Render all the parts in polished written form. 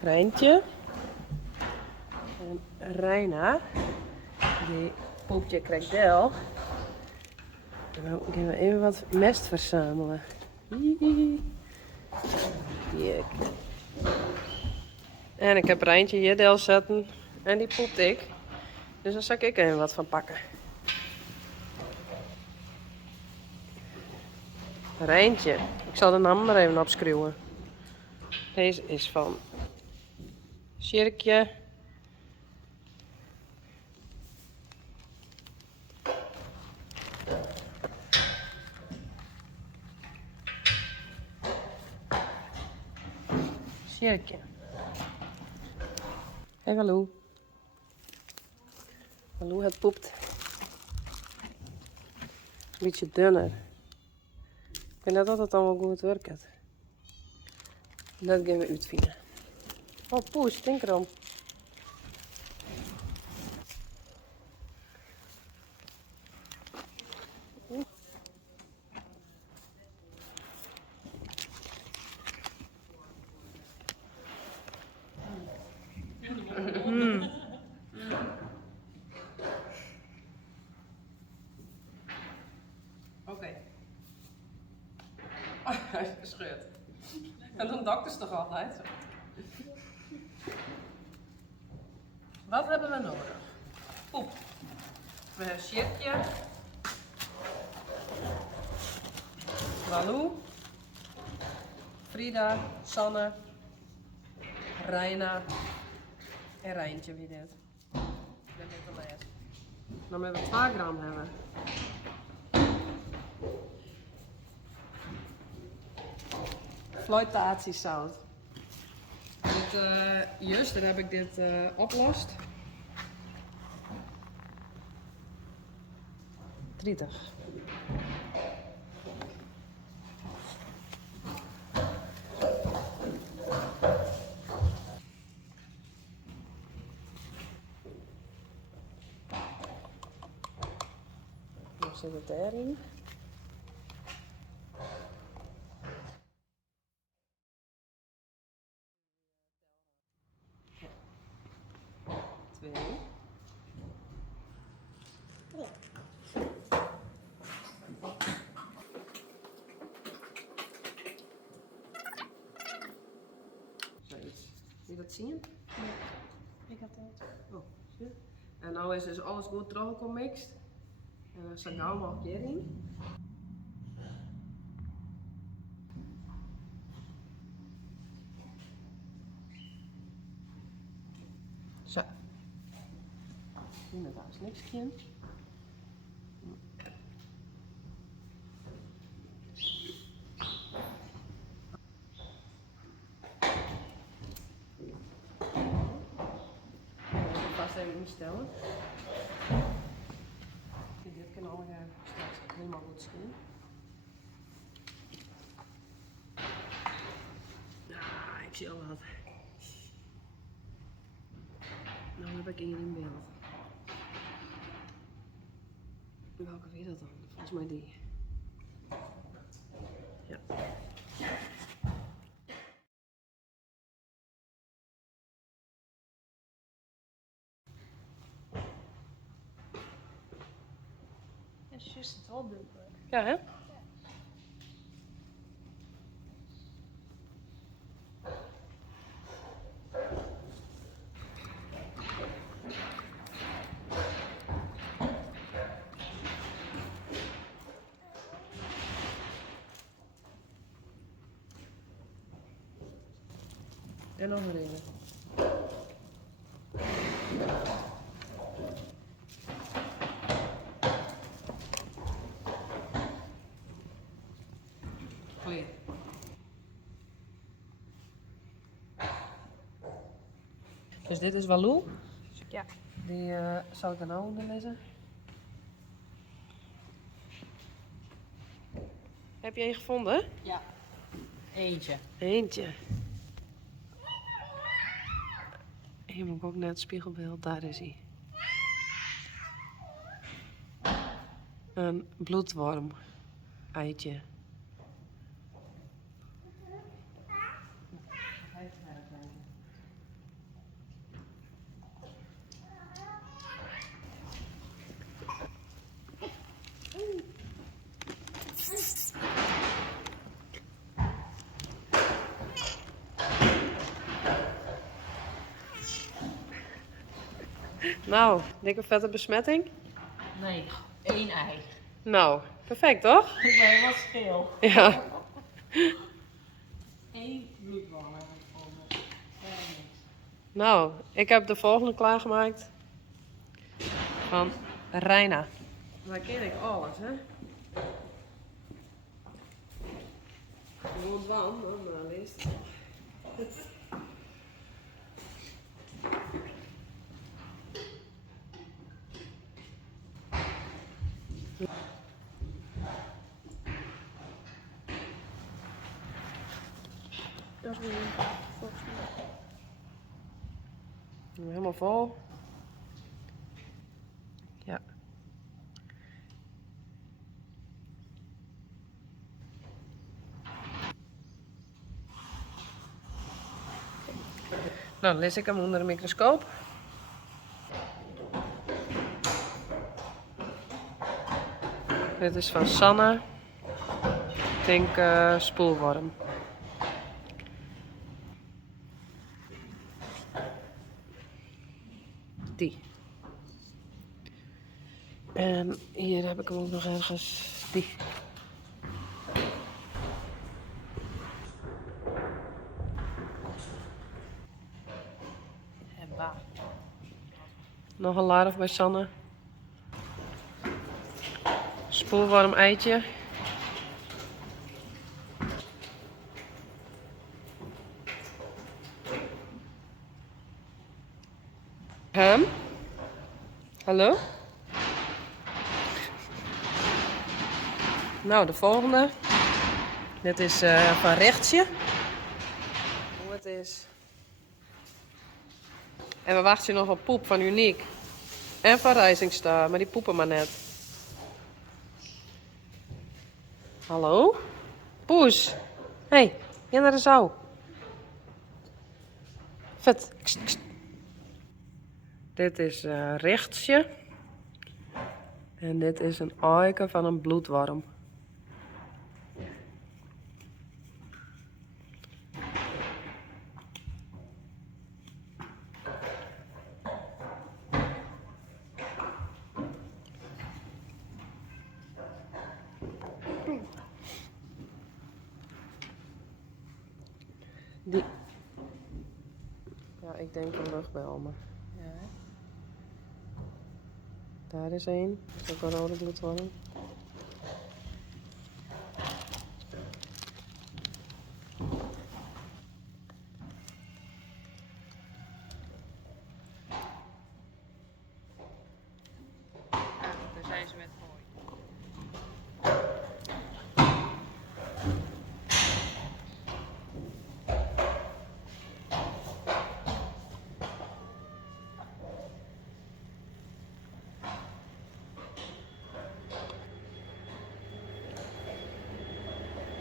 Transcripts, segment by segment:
Rijntje. En Reina. Die poepje krekdel. En dan gaan we even wat mest verzamelen. Kijk. En ik heb Rijntje hier deel zetten. En die poept ik. Dus daar zal ik even wat van pakken. Rijntje. Ik zal de naam er even opschrijven. Deze is van Sjerkje. Sjerkje. Hey Malou. Malou het poept. Een beetje dunner. Ik denk dat het allemaal goed werkt. Dat gaan we uitvinden. Oh poes, denk erom. Oké. Oh, hij is gescheurd. Dat doen dokters toch altijd? Wat hebben we nodig? Poep. We hebben Sjerkje. Malou. Frida. Sanne. Reina. En Rijntje wie dit. Dat is de les. Dan moeten we 2 gram hebben. Floitatiezout. Dit, juist, daar heb ik dit oplost. 30. Dan zit het erin. Twee. Zoiets. Zie je dat zien? Ja, ik had het. Oh, zie je? En nu is dus alles goed gemixt. En dan zet ik allemaal een keer in. Zo. Inderdaad, is niks in. Vast even instellen. Dit kan allemaal straks helemaal goed zien. Ah, ik zie al wat. Nou heb ik hier in beeld. Welke weet dat dan? Volgens mij die. Ja. Ja, juist het wel dubbel. Ja, hè? En nog een reden. Clear. Dus dit is Walou. Ja. Die zal ik er nou onder lezen. Heb je een gevonden? Ja, eentje. Eentje. Hier moet ik ook naar het spiegelbeeld. Daar is hij. Een bloedworm. eitje. Nou, dikke vette besmetting. Nee, 1 ei. Nou, perfect toch? Ik ben helemaal scheel. Ja. 1 bloedwal heb ik voor me. Verder niks. Nou, ik heb de volgende klaargemaakt. Van Reina. Daar ken ik alles, hè? Gewoon dan leest het. Dat is weer volgens mij. Helemaal vol. Ja. Nou, dan lees ik hem onder de microscoop. Dit is van Sanne. Ik denk spoelworm. Die. En hier heb ik hem ook nog ergens. Die. Hebba. Nog een larf bij Sanne. Spoelworm eitje. Hem? Hallo? Nou, de volgende. Dit is van Rechtje. Hoe het is. En we wachten nog op poep van Uniek. En van Rising Star, maar die poepen maar net. Hallo? Poes. Hey, ga naar de zou. Vet. Kst, kst. Dit is Rechtje. En dit is een eiken van een bloedworm. Die. Ja, ik denk een luchtbelmen. Ja, hè? Daar is één. Dat is ook een rode bloedworm. Daar zijn ze met mooi.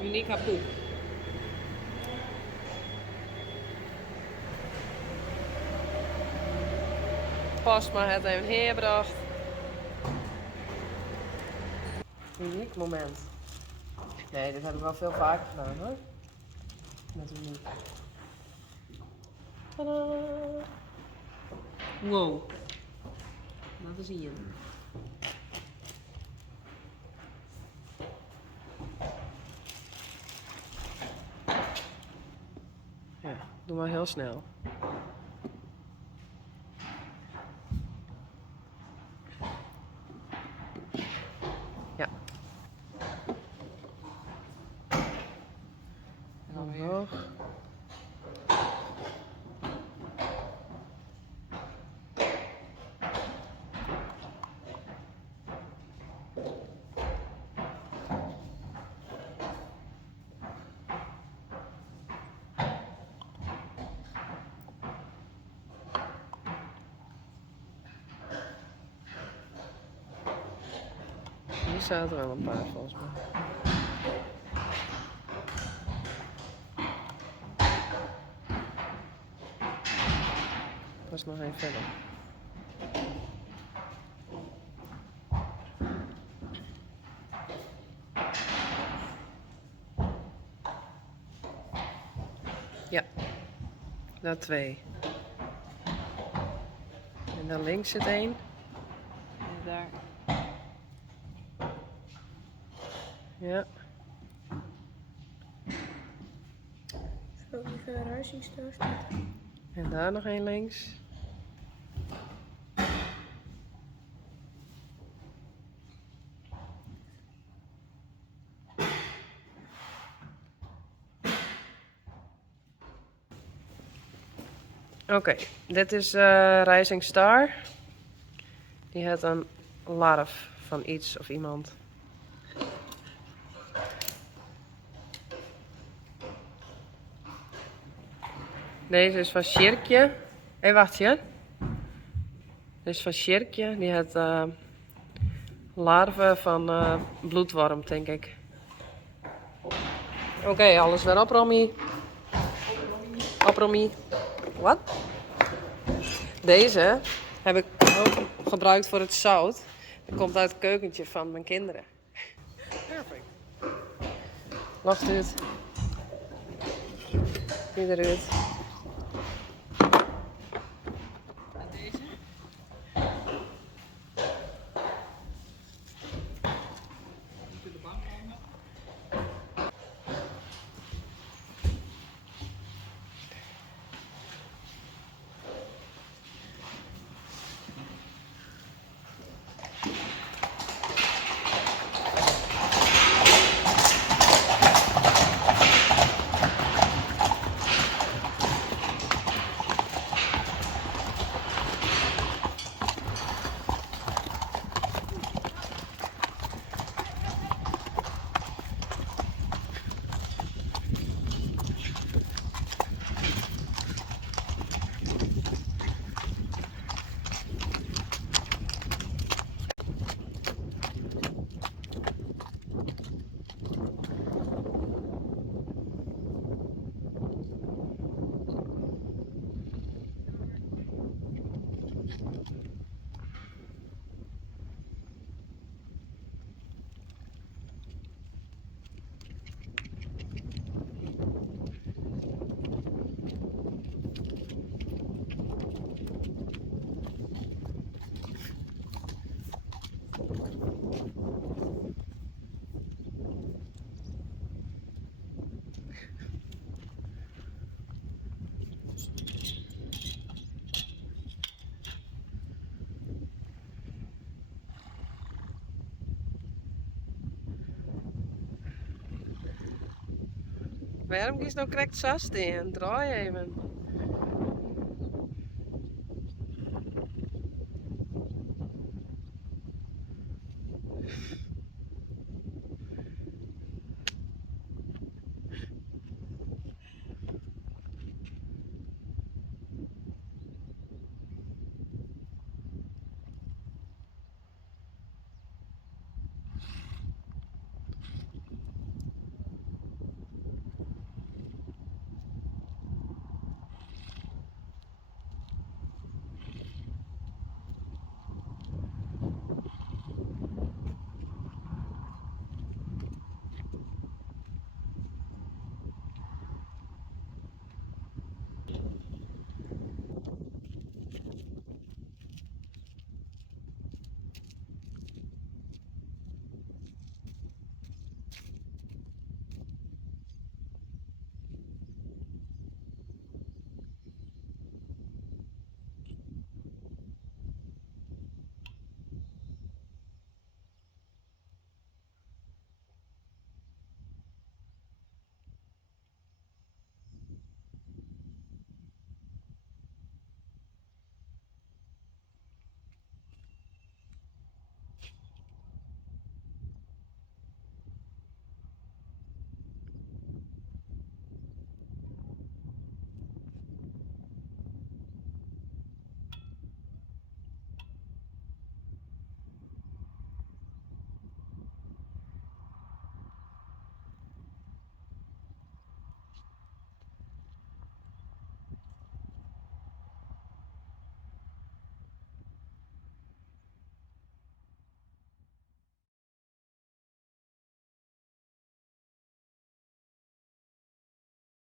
Uniek haar poep. Pas maar het even herbracht. Uniek moment. Nee, dit heb ik wel veel vaker gedaan hoor. Met Uniek. Tadaa! Wow. Laten zien. Ja, doe maar heel snel. Ja. En dan weer. Omhoog. Hier zaten wel een paar volgens mij. was nog even verder. Ja, daar 2. En dan links zit 1. En daar. Ja. Zo, even een Rising Star staat. En daar nog 1 links. Oké, dit is Rising Star. Die heeft een larf van iets of iemand. Deze is van Sjirkje. Hé, wacht je. Dit is van Sjirkje. Die heeft larven van bloedworm, denk ik. Oké, alles weer op, Romy. Op, Romy. Wat? Deze heb ik ook gebruikt voor het zout. Dat komt uit het keukentje van mijn kinderen. Perfect. Lacht uit. Zie eruit. En deze? Niet op de bank hangen. Waarom is nou correct zast in? Draai even.